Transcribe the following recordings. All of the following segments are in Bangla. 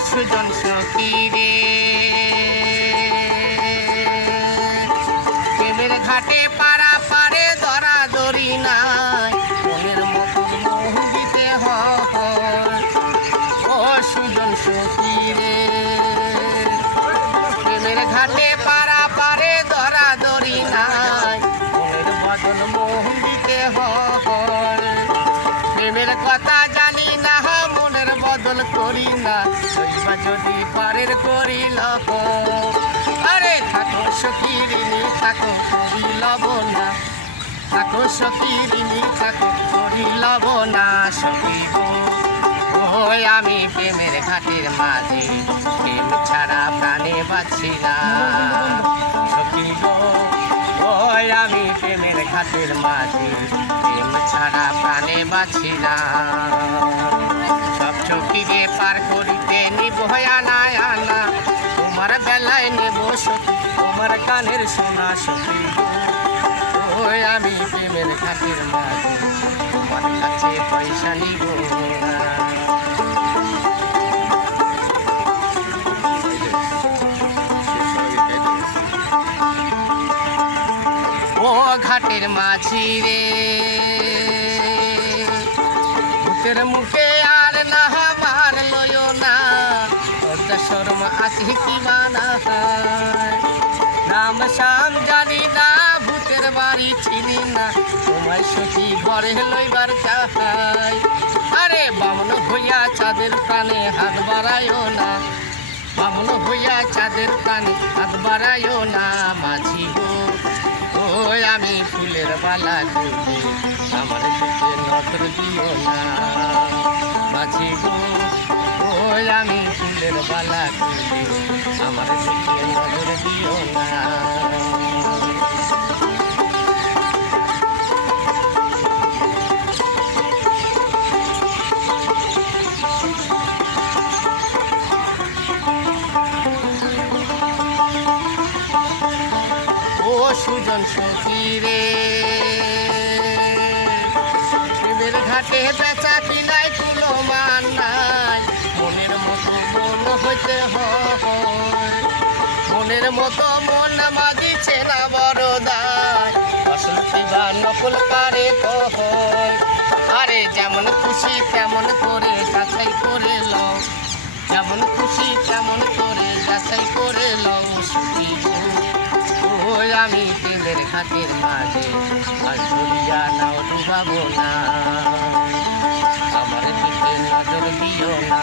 সুজন সখী রে প্রেমের ঘাটে পাড়া পারে দরাদরি নাই মনের মতো মোহ দিতে হয় ও সুজন সখী রে প্রেমের ঘাটে পাড়া পারে দরাদরি নাই মনের বদল মোহ দিতে হয় প্রেমের কথা জানি না মনের বদল করি না দইবা যদি পারের করিল আরে থাকো সখী ঋণী থাকো করি লব না থাকো সখী ঋণী থাকো করি লব না সখী গো ওই আমি প্রেমের ঘাটের মাঝে প্রেম ছাড়া প্রাণে বাঁচি না সখী গো ওই আমি প্রেমের ঘাটের মাঝে প্রেম ছাড়া প্রাণে বাঁচি না সব চোখিরে পার করিতে নিব আনা আনা তোমার বেলায় নেব সখী তোমার কানের সোনা সখী ওই আমি প্রেমের ঘাটের মাঝে তোমার কাছে পয়সা নিব না ও ঘাটের মাঝি রে ভূতের মুখে আর না মার লয় না শরম আছে কি মানা রাম শ্যাম জানি না ভূতের বাড়ি চিনি না তোমায় সখী ঘরে লইবার চাই আরে বামন হইয়া চাঁদের প্রাণে হাত বাড়ায়ও না বামন হইয়া চাঁদের প্রাণে হাত বাড়ায়ও না মাঝি গো ওই আমি ফুলের বালা খুঁজি আমার দিকে নজর দিও না মাঝি গো ওই আমি ফুলের বালা খুঁজি আমার দিকে নজর দিও না ও সুজন সখী রে প্রেমের ঘাটে বেচা কিনাই তুলো মান নাই মনের মতো মন হইতে হয় মনের মতো মন মাগিছে না বড় দায় আসল কিবা নকল কারে তো হয় আরে যেমন খুশি তেমন করে যাচাই করে লও যেমন খুশি তেমন করে যাচাই করে লও সুখী ওই আমি প্রেমের ঘাটের মাঝে আর ধরিয়া নাও ডুবাবো না আমার দিকে নজর দিও না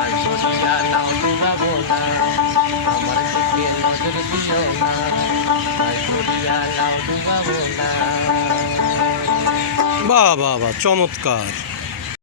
আর ধরিয়া নাও ডুবাবো না আমার দিকে নজর দিও না আর ধরিয়া নাও ডুবাবো না বাহ বাহ বাহ চমৎকার।